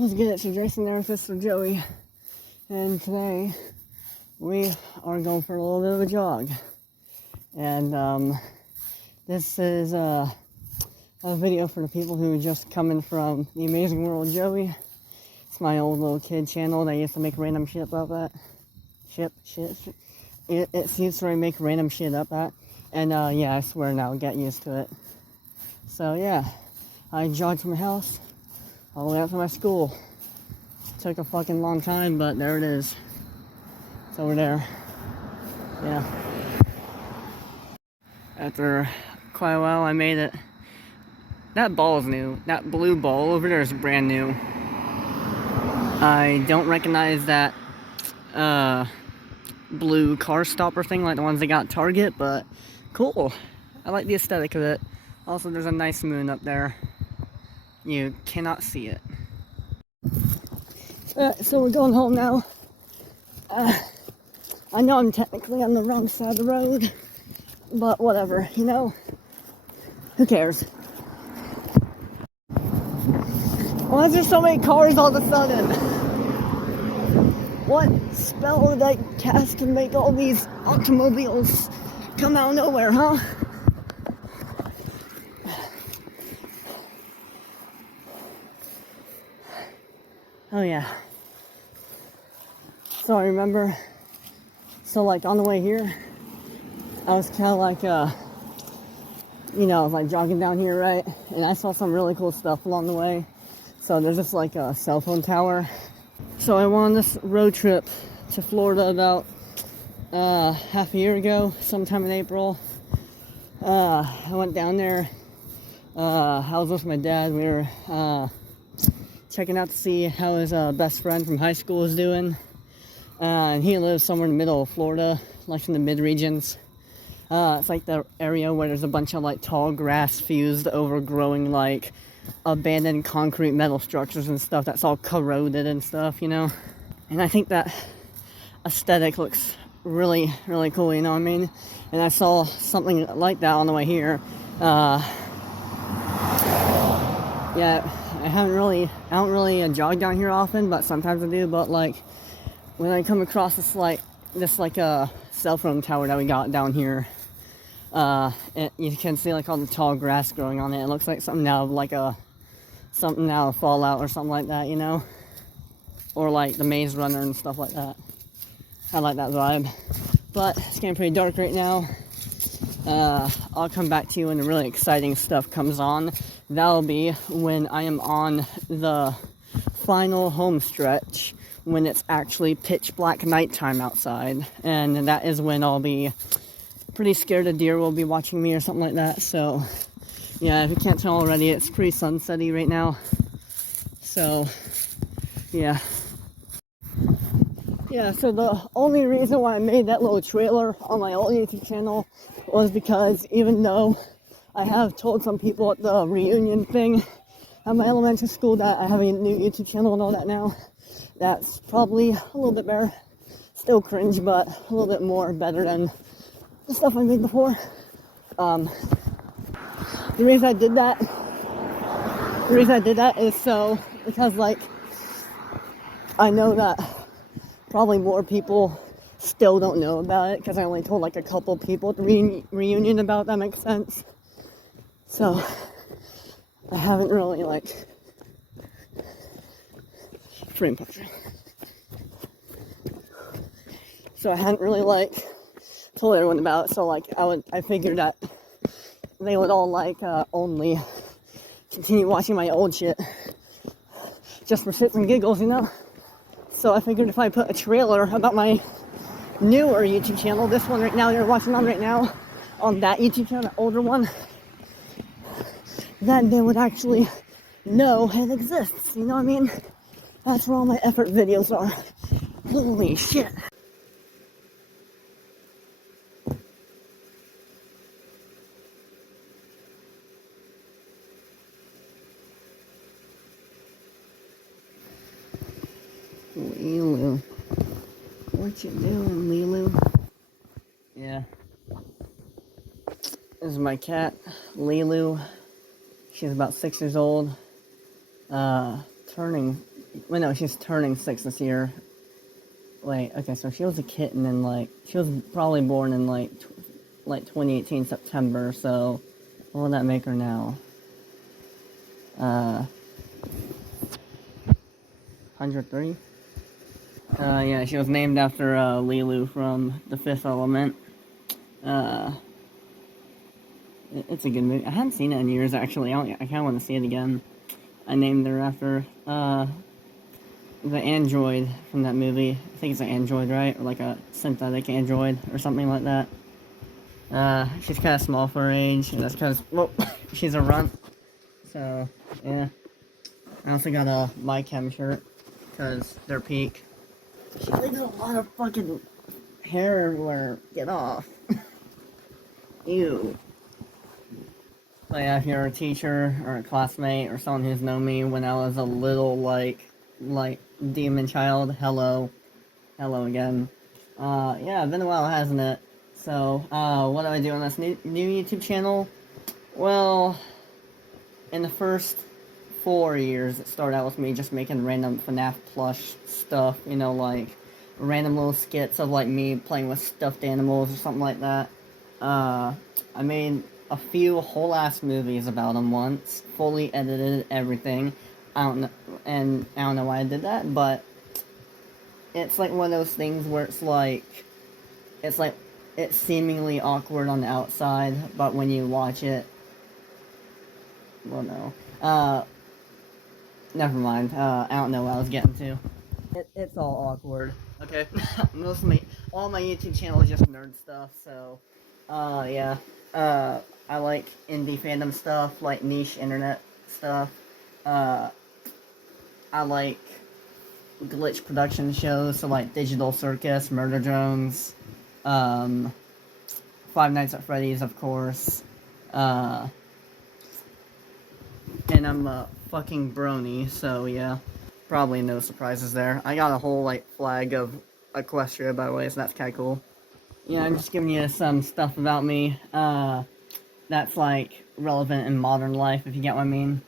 Let's get it. So Jason there with Mr. Joey, and today we are going for a little bit of a jog. And this is a video for the people who are just coming from the Amazing World of Joey. It's my old little kid channel that I used to make random shit about that. It seems where I make random shit up at. And yeah, I swear now, get used to it. So yeah, I jogged from my house all the way up to my school. Took a fucking long time, but there it is. It's over there. Yeah. After quite a while, I made it. That ball is new. That blue ball over there is brand new. I don't recognize that blue car stopper thing like the ones they got at Target, but cool. I like the aesthetic of it. Also, there's a nice moon up there. You cannot see it. So we're going home now. I know I'm technically on the wrong side of the road, but whatever, you know? Who cares? Why is there so many cars all of a sudden? What spell did I cast to make all these automobiles come out of nowhere, huh? Oh yeah. So I remember, like on the way here, I was kind of like, you know, I was like jogging down here, right? And I saw some really cool stuff along the way. So there's just like a cell phone tower. So I went on this road trip to Florida about half a year ago, sometime in April. I went down there. I was with my dad. We were checking out to see how his best friend from high school is doing. And he lives somewhere in the middle of Florida, like in the mid-regions. It's like the area where there's a bunch of like tall grass fused overgrowing like abandoned concrete metal structures and stuff that's all corroded and stuff, you know? And I think that aesthetic looks really, really cool, you know what I mean? And I saw something like that on the way here. Yeah, I don't really jog down here often, but sometimes I do. But like when I come across this cell phone tower that we got down here, you can see like all the tall grass growing on it. It looks like something out of Fallout or something like that, you know, or like the Maze Runner and stuff like that. I like that vibe. But it's getting pretty dark right now. I'll come back to you when the really exciting stuff comes on. That'll be when I am on the final home stretch, when it's actually pitch black nighttime outside. And that is when I'll be pretty scared a deer will be watching me or something like that. So, yeah, if you can't tell already, it's pretty sunsetty right now. So, yeah. Yeah, so the only reason why I made that little trailer on my old YouTube channel was because even though I have told some people at the reunion thing at my elementary school that I have a new YouTube channel and all that now, that's probably a little bit better. Still cringe, but a little bit more better than the stuff I made before. The reason I did that is because like I know that probably more people still don't know about it because I only told like a couple people at the reunion about that. Makes sense. So I haven't really like frame picture. So I hadn't really like told everyone about it. So like I figured that they would all like only continue watching my old shit just for shits and giggles, you know? So I figured if I put a trailer about my newer YouTube channel, this one right now you're watching on right now, on that YouTube channel, the older one, then they would actually know it exists, you know what I mean? That's where all my effort videos are. Holy shit. Lilu. What you doing, Lilu? Yeah. This is my cat, Lilu. She's about 6 years old. Turning well, no, she's turning 6 this year. Wait, okay, so she was a kitten in, like, she was probably born in, like, 2018 September, so what will that make her now? 103? Yeah, she was named after, Lilu from The Fifth Element. It's a good movie. I haven't seen it in years, actually. I kind of want to see it again. I named her after, the android from that movie. I think it's an android, right? Or like a synthetic android or something like that. She's kind of small for her age, and that's because, well, she's a runt. So, yeah. I also got a My Chem shirt, because they're peak. She leaves a lot of fucking hair everywhere. Get off. Ew. So yeah, if you're a teacher or a classmate or someone who's known me when I was a little, like demon child, hello again. Yeah, been a while, hasn't it? So, what do I do on this new YouTube channel? Well, in the first 4 years, it started out with me just making random FNAF plush stuff, you know, like random little skits of like me playing with stuffed animals or something like that. I made a few whole ass movies about them once, fully edited everything. I don't know why I did that, but it's like one of those things where it's seemingly awkward on the outside, but when you watch it, well, no. Never mind. I don't know what I was getting to. It's all awkward. Okay. All my YouTube channel is just nerd stuff, so, yeah. I like indie fandom stuff, like niche internet stuff. I like glitch production shows, so like Digital Circus, Murder Drones, Five Nights at Freddy's, of course. And I'm a fucking brony, so yeah. Probably no surprises there. I got a whole, like, flag of Equestria, by the way, so that's kinda cool. Yeah, I'm just giving you some stuff about me, that's, like, relevant in modern life, if you get what I mean.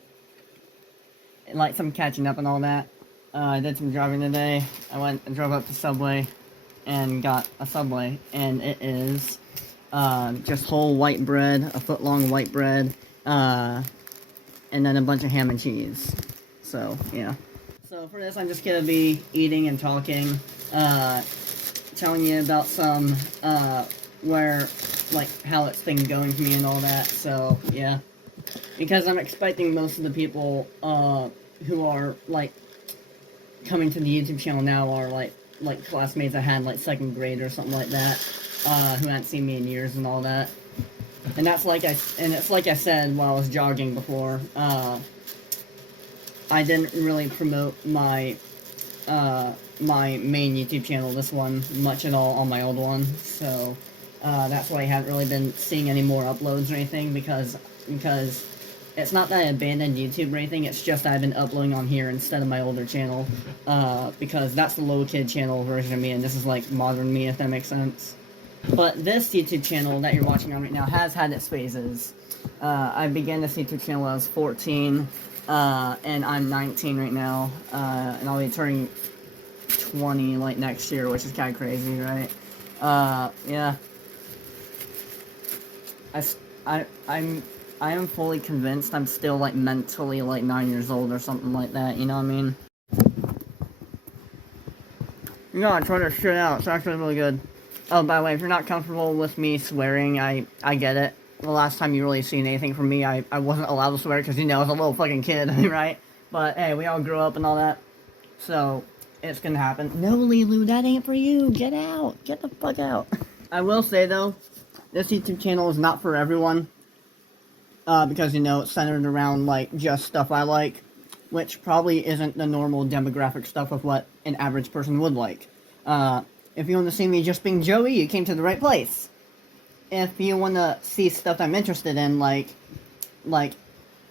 Like, some catching up and all that. I did some driving today. I went and drove up to Subway and got a Subway, and it is, just whole white bread, a foot-long white bread, and then a bunch of ham and cheese. So, yeah. So for this, I'm just gonna be eating and talking, telling you about some, how it's been going for me and all that, so, yeah. Because I'm expecting most of the people, who are, like, coming to the YouTube channel now are, like classmates I had, like, 2nd grade or something like that, who hadn't seen me in years and all that. And it's like I said while I was jogging before, I didn't really promote my main YouTube channel, this one, much at all on my old one, so, that's why I haven't really been seeing any more uploads or anything, because it's not that I abandoned YouTube or anything, it's just I've been uploading on here instead of my older channel, because that's the low kid channel version of me, and this is like modern me, if that makes sense. But this YouTube channel that you're watching on right now has had its phases. I began this YouTube channel when I was 14, and I'm 19 right now, and I'll be turning 20, like, next year, which is kind of crazy, right? Yeah. I am fully convinced I'm still, like, mentally, like, 9 years old or something like that, you know what I mean? You gotta try this shit out, it's actually really good. Oh, by the way, if you're not comfortable with me swearing, I get it. The last time you really seen anything from me, I wasn't allowed to swear because, you know, I was a little fucking kid, right? But, hey, we all grew up and all that. So, it's gonna happen. No, Lilu, that ain't for you. Get out. Get the fuck out. I will say, though, this YouTube channel is not for everyone. Because, you know, it's centered around, like, just stuff I like. Which probably isn't the normal demographic stuff of what an average person would like. If you want to see me just being Joey, you came to the right place. If you want to see stuff I'm interested in, like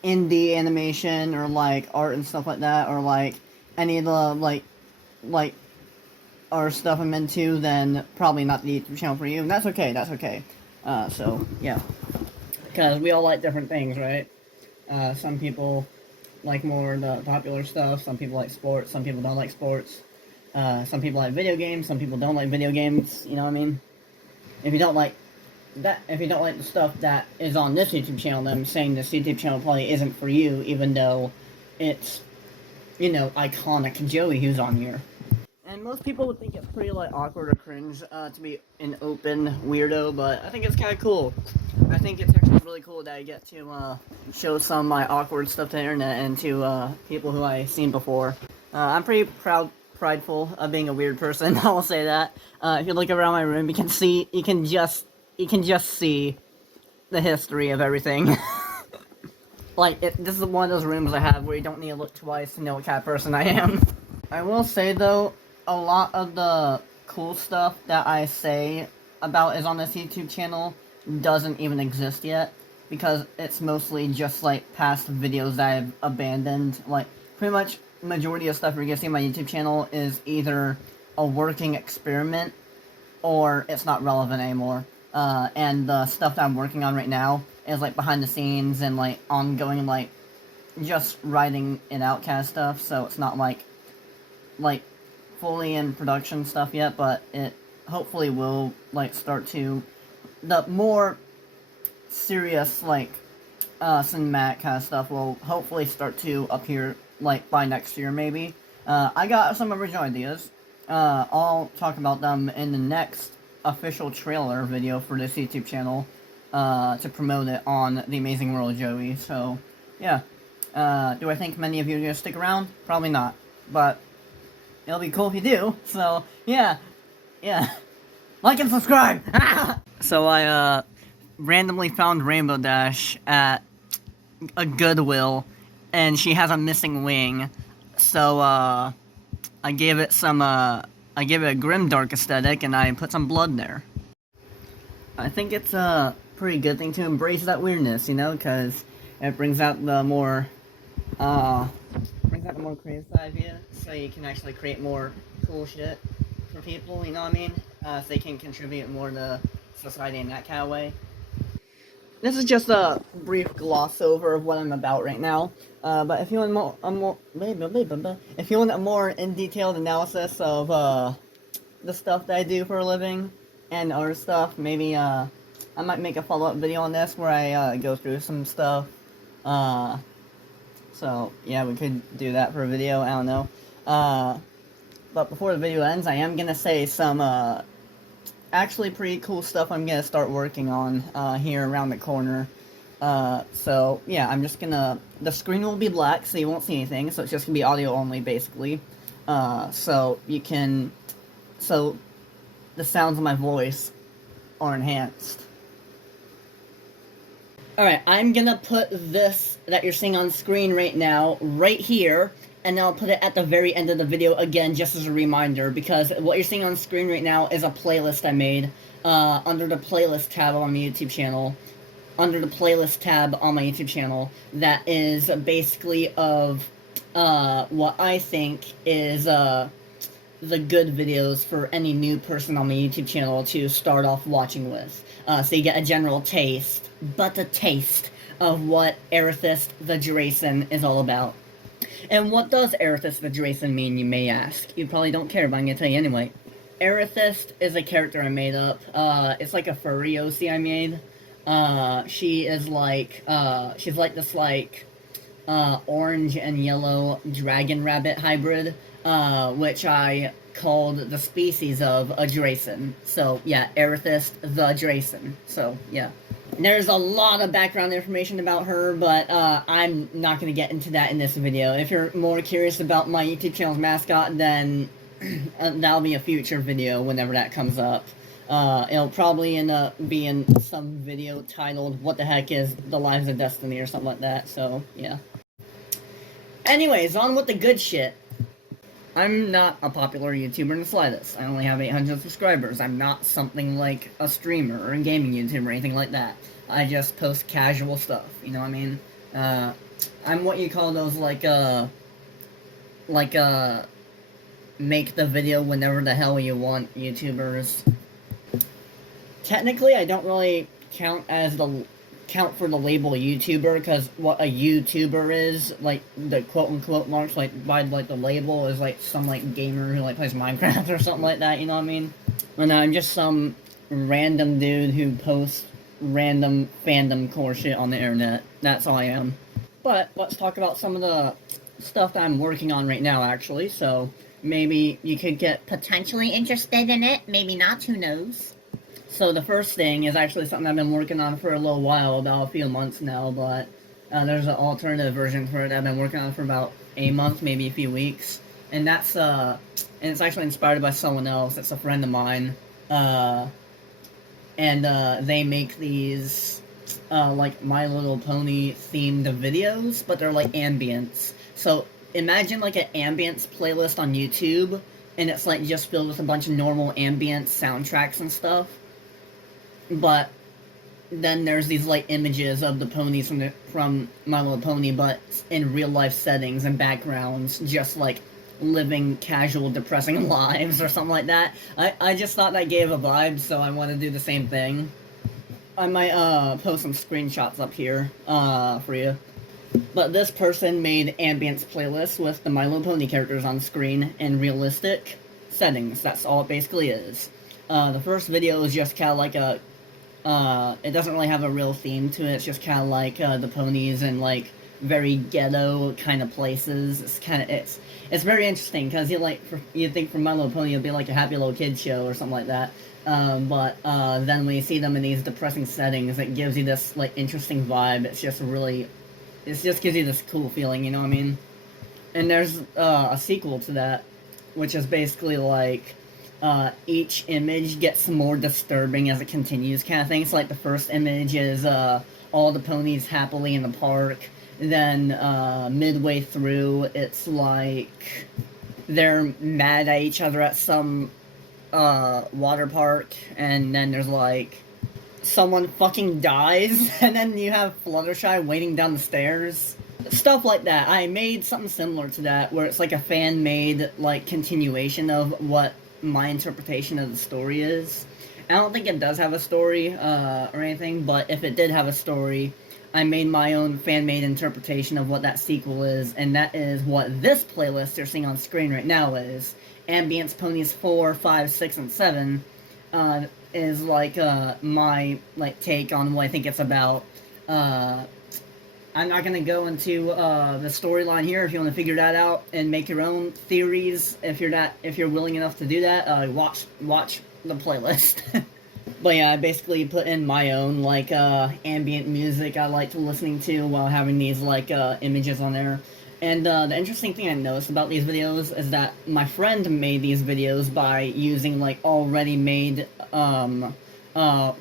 indie animation, or, like, art and stuff like that, or, like, any of the, like, art stuff I'm into, then probably not the YouTube channel for you, and that's okay, so, yeah. Because we all like different things, right? Some people like more the popular stuff. Some people like sports, some people don't like sports. Some people like video games, some people don't like video games, you know what I mean? If you don't like if you don't like the stuff that is on this YouTube channel, then I'm saying this YouTube channel probably isn't for you, even though it's, you know, iconic Joey who's on here. And most people would think it's pretty, like, awkward or cringe to be an open weirdo, but I think it's kind of cool. I think it's actually really cool that I get to show some of my awkward stuff to the internet and to people who I've seen before. I'm pretty prideful of being a weird person. I'll say that. If you look around my room, you can just see the history of everything. Like, this is one of those rooms I have where you don't need to look twice to know what kind of person I am. I will say, though, a lot of the cool stuff that I say about is on this YouTube channel doesn't even exist yet, because it's mostly just, like, past videos that I've abandoned. Like, pretty much majority of stuff you're gonna see on my YouTube channel is either a working experiment or it's not relevant anymore. And the stuff that I'm working on right now is, like, behind the scenes and, like, ongoing, like, just writing it out kind of stuff, so it's not, like, fully in production stuff yet, but it hopefully will, like, start to, the more serious, like, cinematic kind of stuff will hopefully start to appear, like, by next year, maybe. I got some original ideas. I'll talk about them in the next official trailer video for this YouTube channel, to promote it on The Amazing World of Joey, so, yeah. Do I think many of you are gonna stick around? Probably not, but it'll be cool if you do, so, yeah. Like and subscribe! So I, randomly found Rainbow Dash at a Goodwill, and she has a missing wing, so, I gave it a grimdark aesthetic, and I put some blood there. I think it's a pretty good thing to embrace that weirdness, you know, because it brings out the more creative side of you, so you can actually create more cool shit for people, you know what I mean? So they can contribute more to society in that kind of way. This is just a brief gloss over of what I'm about right now, but if you want if you want a more in-detailed analysis of the stuff that I do for a living and other stuff, maybe I might make a follow-up video on this where I go through some stuff. So yeah, we could do that for a video, I don't know. But before the video ends, I am gonna say some actually pretty cool stuff I'm gonna start working on here around the corner. So yeah, I'm just gonna, the screen will be black so you won't see anything, so it's just gonna be audio only basically. So the sounds of my voice are enhanced. Alright, I'm gonna put this that you're seeing on screen right now, right here, and then I'll put it at the very end of the video again, just as a reminder, because what you're seeing on screen right now is a playlist I made, under the playlist tab on my YouTube channel, that is basically of, what I think is, the good videos for any new person on my YouTube channel to start off watching with. So you get a general taste, but a taste of what Aerithist the Drayson is all about. And what does Aerithist the Drayson mean, you may ask? You probably don't care, but I'm gonna tell you anyway. Aerithist is a character I made up. It's like a furry OC I made. She is like, she's like this, like, orange and yellow dragon rabbit hybrid, which I called the species of a Drayson. So, yeah, Aerithist the Drayson. So, yeah. There's a lot of background information about her, but I'm not going to get into that in this video. If you're more curious about my YouTube channel's mascot, then that'll be a future video whenever that comes up. It'll probably end up being some video titled, "What the heck is the Lives of Destiny?" or something like that, so, yeah. Anyways, on with the good shit. I'm not a popular YouTuber in the slightest. I only have 800 subscribers. I'm not something like a streamer or a gaming YouTuber or anything like that. I just post casual stuff, you know what I mean? I'm what you call those, like, make the video whenever the hell you want YouTubers. Technically, I don't really count as the count for the label YouTuber, because what a YouTuber is, like, the quote-unquote marks, like, by, like, the label is, like, some, like, gamer who, like, plays Minecraft or something like that, you know what I mean? And I'm just some random dude who posts random fandom core shit on the internet. That's all I am. But let's talk about some of the stuff that I'm working on right now, actually, so maybe you could get potentially interested in it, maybe not, who knows? So the first thing is actually something I've been working on for a little while, about a few months now, but there's an alternative version for it that I've been working on for about a month, maybe a few weeks, and that's, and it's actually inspired by someone else. It's a friend of mine, and they make these, like, My Little Pony themed videos, but they're like ambience. So imagine like an ambience playlist on YouTube, and it's like just filled with a bunch of normal ambience soundtracks and stuff. But then there's these like images of the ponies from My Little Pony, but in real life settings and backgrounds, just like living casual, depressing lives or something like that. I just thought that gave a vibe, so I want to do the same thing. I might post some screenshots up here for you. But this person made ambience playlists with the My Little Pony characters on screen in realistic settings. That's all it basically is. The first video is just kind of like a it doesn't really have a real theme to it. It's just kind of like the ponies in like very ghetto kind of places. It's very interesting because you think from My Little Pony it'd be like a happy little kid show or something like that. But then when you see them in these depressing settings, it gives you this like interesting vibe. It just gives you this cool feeling, you know what I mean? And there's a sequel to that, which is basically like each image gets more disturbing as it continues, kind of thing. So like the first image is all the ponies happily in the park. Then midway through, it's like they're mad at each other at some water park, and then there's like someone fucking dies, and then you have Fluttershy waiting down the stairs. Stuff like that. I made something similar to that, where it's like a fan-made like continuation of what my interpretation of the story is. I don't think it does have a story or anything, but if it did have a story, I made my own fan-made interpretation of what that sequel is, and that is what this playlist you're seeing on screen right now is. Ambience Ponies 4, 5, 6, and 7 is like my like take on what I think it's about. I'm not gonna go into the storyline here. If you want to figure that out and make your own theories, if you're willing enough to do that, watch the playlist. But yeah, I basically put in my own like ambient music I like listening to while having these like images on there. And the interesting thing I noticed about these videos is that my friend made these videos by using like already made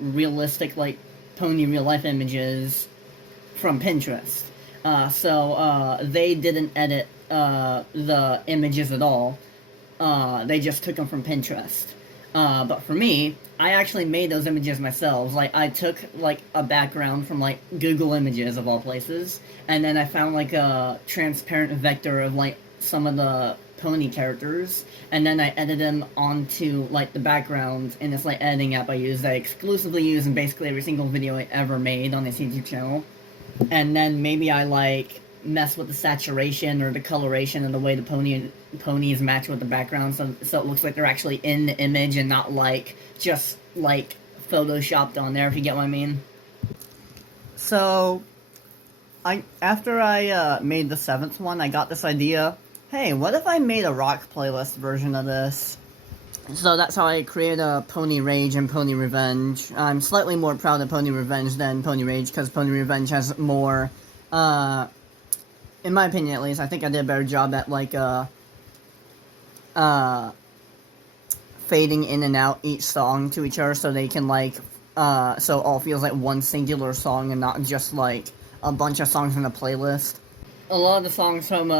realistic like pony real life images from Pinterest. So they didn't edit the images at all. They just took them from Pinterest. But for me, I actually made those images myself. Like, I took, like, a background from, like, Google Images, of all places, and then I found, like, a transparent vector of, like, some of the pony characters, and then I edited them onto, like, the background in this, like, editing app I exclusively use in basically every single video I ever made on this YouTube channel. And then maybe I, like, mess with the saturation or the coloration and the way the ponies match with the background, so it looks like they're actually in the image and not like just like photoshopped on there, if you get what I mean. So after I made the 7th one, I got this idea, hey, what if I made a rock playlist version of this? So that's how I created a Pony Rage and Pony Revenge. I'm slightly more proud of Pony Revenge than Pony Rage, because Pony Revenge has more in my opinion at least, I think I did a better job at, like, fading in and out each song to each other so they can, like, so it all feels like one singular song and not just, like, a bunch of songs in a playlist. A lot of the songs from,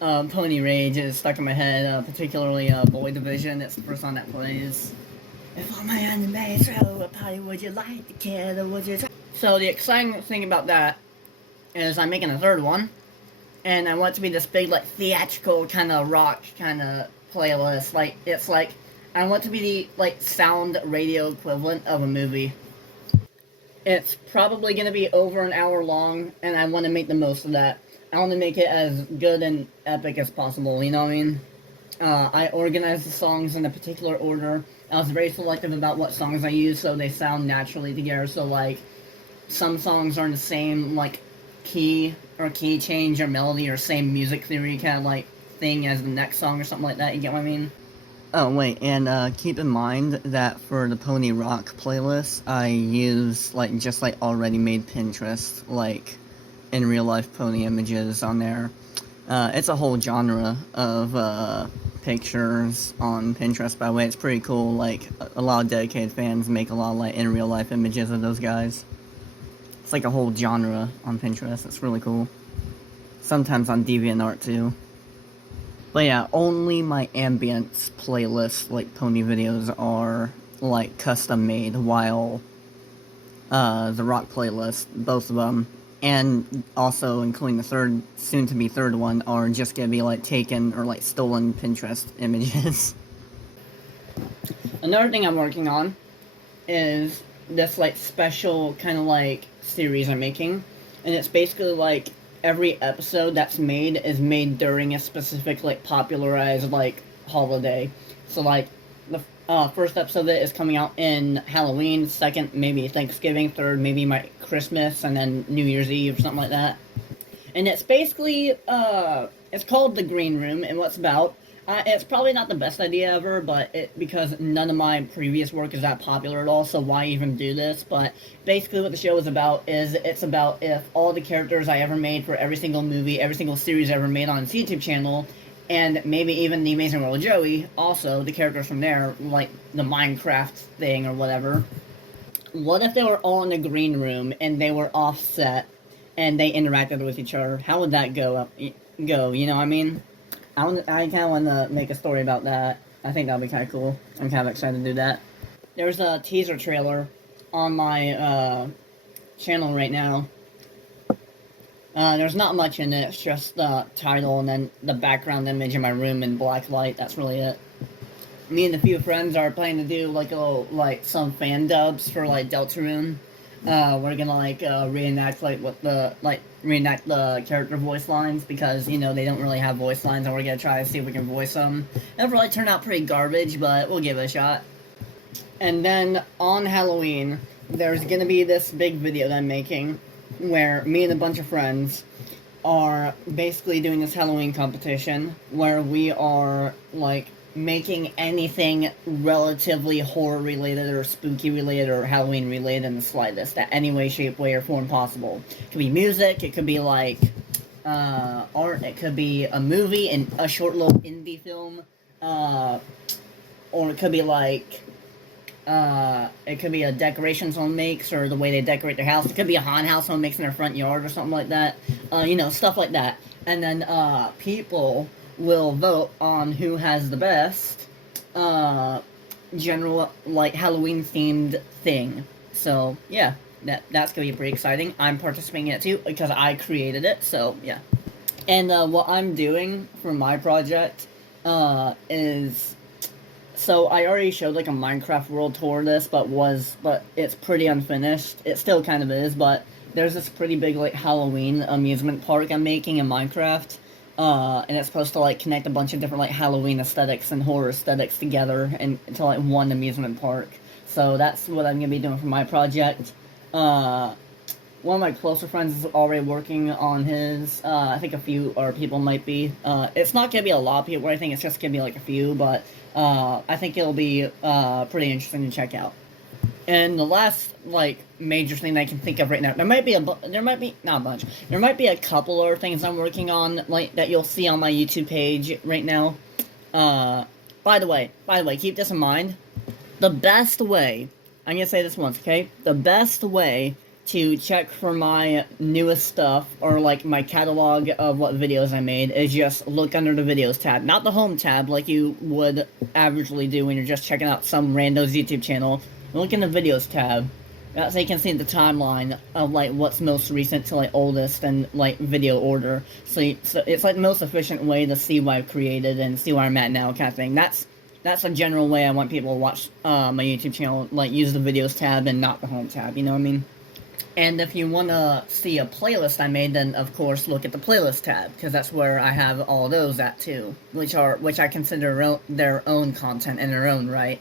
Pony Rage is stuck in my head, particularly, Boy Division. It's the first song that plays. If all my enemies throw a party, would you like to kill or would you try? So the exciting thing about that is I'm making a 3rd one. And I want it to be this big, like, theatrical kind of rock kind of playlist. Like, it's like, I want it to be the, like, sound radio equivalent of a movie. It's probably going to be over an hour long, and I want to make the most of that. I want to make it as good and epic as possible, you know what I mean? I organized the songs in a particular order. I was very selective about what songs I use so they sound naturally together. So, like, some songs are in the same, like, key or key change or melody or same music theory kind of, like, thing as the next song or something like that. You get what I mean? Oh, wait, and keep in mind that for the Pony Rock playlist, I use, like, just, like, already made Pinterest, like, in real life pony images on there. It's a whole genre of, pictures on Pinterest, by the way. It's pretty cool. Like, a lot of dedicated fans make a lot of, like, in real life images of those guys. It's like a whole genre on Pinterest. It's really cool. Sometimes on DeviantArt, too. But yeah, only my ambience playlist, like, pony videos are, like, custom made, while, the rock playlist, both of them, and also including the soon-to-be third one, are just gonna be, like, taken or, like, stolen Pinterest images. Another thing I'm working on is this, like, special kind of, like, series I'm making, and it's basically, like, every episode that's made is made during a specific, like, popularized, like, holiday. So, like, the first episode of it is coming out in Halloween, second, maybe Thanksgiving, third, maybe my Christmas, and then New Year's Eve, or something like that. And it's basically, it's called The Greenroom, and what's about, it's probably not the best idea ever, but because none of my previous work is that popular at all, so why even do this? But basically what the show is about is, it's about if all the characters I ever made for every single movie, every single series I ever made on its YouTube channel, and maybe even The Amazing World of Joey, also, the characters from there, like the Minecraft thing or whatever, what if they were all in the green room, and they were offset, and they interacted with each other? How would that go, you know what I mean? I kind of want to make a story about that. I think that'll be kind of cool. I'm kind of excited to do that. There's a teaser trailer on my channel right now. There's not much in it. It's just the title and then the background image in my room in black light. That's really it. Me and a few friends are planning to do like a little, like, some fan dubs for, like, Deltarune. We're gonna, like, reenact the character voice lines, because, you know, they don't really have voice lines, and we're gonna try to see if we can voice them. It'll probably turn out pretty garbage, but we'll give it a shot. And then, on Halloween, there's gonna be this big video that I'm making, where me and a bunch of friends are basically doing this Halloween competition, where we are, like, making anything relatively horror-related or spooky-related or Halloween-related in the slightest, that any way, shape, way, or form possible. It could be music, it could be, like, art, it could be a movie, and a short little indie film, or it could be, like, it could be a decoration someone makes, or the way they decorate their house. It could be a haunted house someone makes in their front yard, or something like that. You know, stuff like that. And then, people will vote on who has the best, general, like, Halloween-themed thing. So, yeah, that's gonna be pretty exciting. I'm participating in it, too, because I created it, so, yeah. And, what I'm doing for my project, is... So, I already showed, like, a Minecraft world tour of this, but it's pretty unfinished. It still kind of is, but there's this pretty big, like, Halloween amusement park I'm making in Minecraft. And it's supposed to, like, connect a bunch of different, like, Halloween aesthetics and horror aesthetics together into, like, one amusement park. So that's what I'm gonna be doing for my project. One of my closer friends is already working on his. I think a few other people might be. It's not gonna be a lot of people, I think it's just gonna be, like, a few, but, I think it'll be, pretty interesting to check out. And the last, like, major thing I can think of right now, there might be not a bunch, there might be a couple other things I'm working on, like, that you'll see on my YouTube page right now. By the way, keep this in mind. The best way, I'm gonna say this once, okay? The best way to check for my newest stuff, or, like, my catalog of what videos I made, is just look under the videos tab. Not the home tab, like you would averagely do when you're just checking out some rando's YouTube channel. Look in the videos tab. That's so you can see the timeline of, like, what's most recent to, like, oldest and, like, video order. So it's, like, the most efficient way to see what I've created and see where I'm at now, kind of thing. That's a general way I want people to watch my YouTube channel, like, use the videos tab and not the home tab, you know what I mean? And if you want to see a playlist I made, then of course look at the playlist tab, because that's where I have all those at too, which I consider their own content in their own right.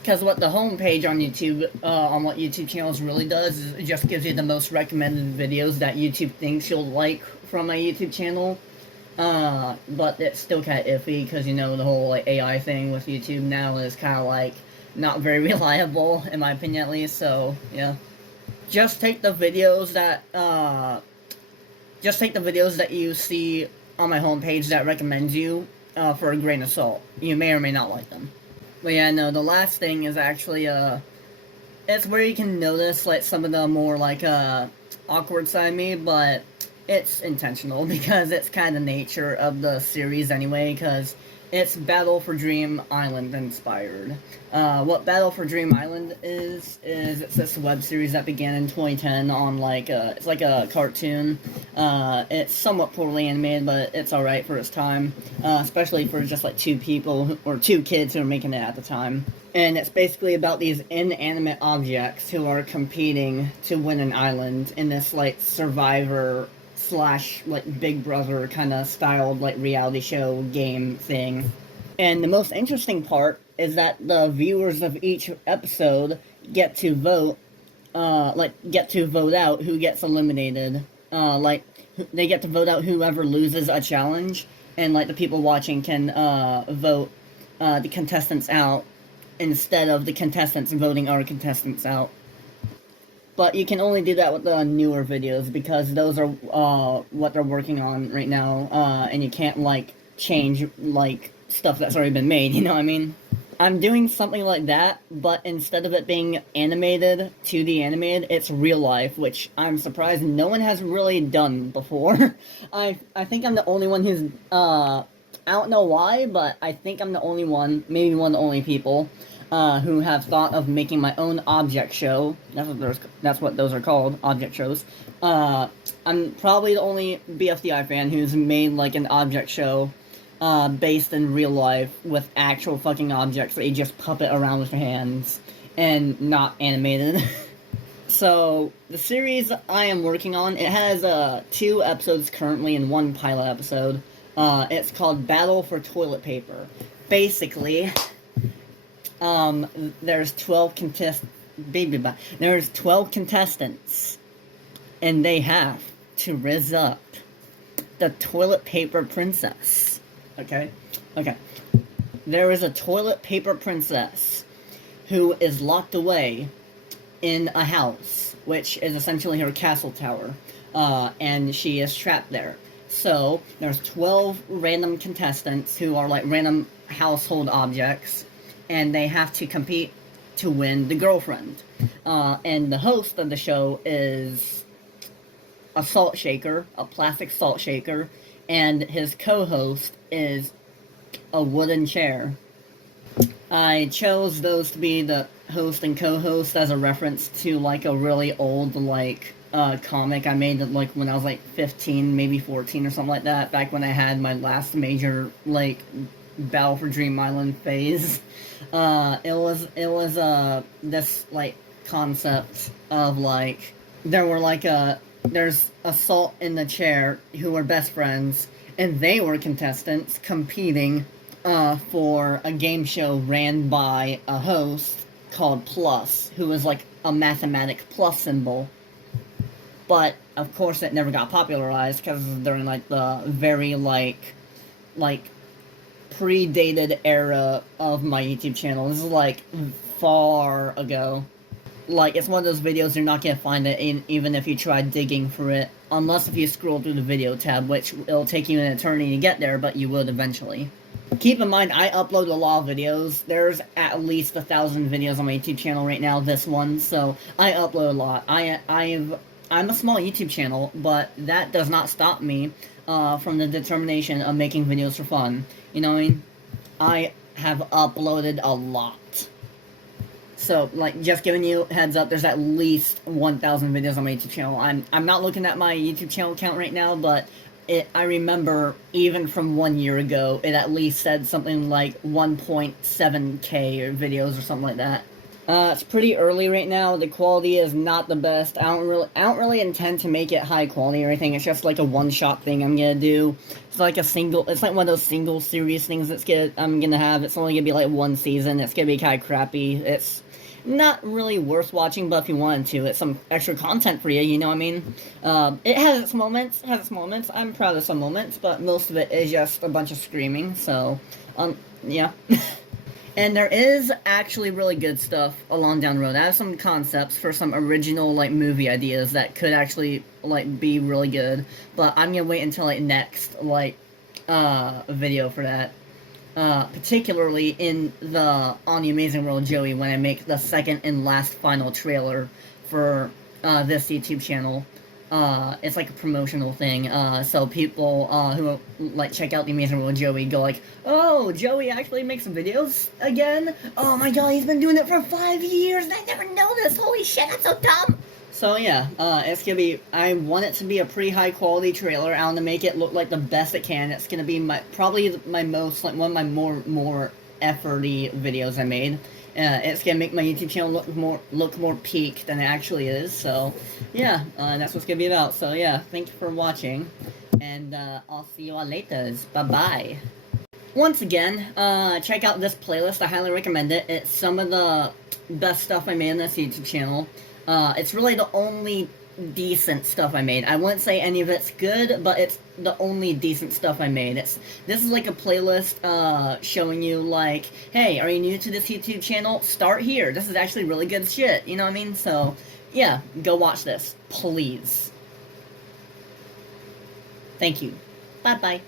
Because what the homepage on YouTube, on what YouTube channels really does, is it just gives you the most recommended videos that YouTube thinks you'll like from a YouTube channel. But it's still kind of iffy, because, you know, the whole, like, AI thing with YouTube now is kind of, like, not very reliable, in my opinion at least, so, yeah. Just take the videos that, you see on my homepage that recommends you, for a grain of salt. You may or may not like them. But yeah, no, the last thing is actually, it's where you can notice, like, some of the more, like, awkward side of me, but it's intentional, because it's kind of the nature of the series anyway, because it's Battle for Dream Island inspired. What Battle for Dream Island is it's this web series that began in 2010 on, like, it's like a cartoon. It's somewhat poorly animated, but it's alright for its time, especially for just, like, two kids who were making it at the time. And it's basically about these inanimate objects who are competing to win an island in this, like, Survivor / like, Big Brother kind of styled, like, reality show game thing. And the most interesting part is that the viewers of each episode get to vote out who gets eliminated. They get to vote out whoever loses a challenge, and, like, the people watching can vote the contestants out instead of the contestants voting our contestants out. But you can only do that with the newer videos, because those are what they're working on right now, and you can't, like, change, like, stuff that's already been made, you know what I mean? I'm doing something like that, but instead of it being animated, 2D animated, it's real life, which I'm surprised no one has really done before. I think I'm the only one who's, I don't know why, but I think I'm the only one, maybe one of the only people, who have thought of making my own object show. That's what those are called, object shows. I'm probably the only BFDI fan who's made, like, an object show based in real life with actual fucking objects that you just puppet around with your hands and not animated. So, the series I am working on, it has 2 episodes currently and 1 pilot episode. It's called Battle for Toilet Paper. Basically, there's 12 contestants, and they have to rizz up the toilet paper princess. Okay? There is a toilet paper princess who is locked away in a house, which is essentially her castle tower, and she is trapped there. So, there's 12 random contestants who are, like, random household objects, and they have to compete to win the girlfriend. And the host of the show is a salt shaker, a plastic salt shaker, and his co-host is a wooden chair. I chose those to be the host and co-host as a reference to, like, a really old, like, comic I made, like, when I was, like, 15, maybe 14 or something like that, back when I had my last major, like, Battle for Dream Island phase. It was this, like, concept of, like, there's a Salt in the Chair who were best friends, and they were contestants competing for a game show ran by a host called Plus, who was, like, a mathematic plus symbol. But, of course, it never got popularized, because during, like, the very, like, predated era of my YouTube channel. This is, like, far ago. Like, it's one of those videos you're not gonna find it even if you try digging for it. Unless if you scroll through the video tab, which it'll take you an eternity to get there, but you would eventually. Keep in mind, I upload a lot of videos. There's at least 1,000 videos on my YouTube channel right now, this one, so I upload a lot. I'm a small YouTube channel, but that does not stop me from the determination of making videos for fun. You know what I mean? I have uploaded a lot. So, like, just giving you a heads up, there's at least 1,000 videos on my YouTube channel. I'm not looking at my YouTube channel count right now, but I remember, even from 1 year ago, it at least said something like 1.7k videos or something like that. It's pretty early right now. The quality is not the best. I don't really intend to make it high quality or anything. It's just like a one-shot thing I'm gonna do. It's like it's like one of those single series things I'm gonna have. It's only gonna be like one season. It's gonna be kind of crappy. It's not really worth watching, but if you wanted to, it's some extra content for you, you know what I mean? It has its moments, I'm proud of some moments, but most of it is just a bunch of screaming, so, yeah. And there is actually really good stuff along down the road. I have some concepts for some original, like, movie ideas that could actually, like, be really good. But I'm gonna wait until, like, next, like, video for that. Particularly on the Amazing World of Joey, when I make the second and last final trailer for, this YouTube channel. It's like a promotional thing, so people, who, like, check out the Amazing World of Joey go like, oh, Joey actually makes videos again? Oh my god, he's been doing it for 5 years, and I never know this, holy shit, I'm so dumb! So yeah, it's gonna be, I want it to be a pretty high quality trailer. I want to make it look like the best it can. It's gonna be probably my most, like, one of my more efforty videos I made. It's gonna make my YouTube channel look more peak than it actually is. So yeah, that's what it's gonna be about. So yeah, thank you for watching, and I'll see you all later. Bye bye. Once again, check out this playlist. I highly recommend it. It's some of the best stuff I made on this YouTube channel. It's really the only decent stuff I made. I wouldn't say any of it's good, but it's the only decent stuff I made. This is like a playlist, showing you, like, hey, are you new to this YouTube channel? Start here. This is actually really good shit, you know what I mean? So, yeah, go watch this, please. Thank you. Bye-bye.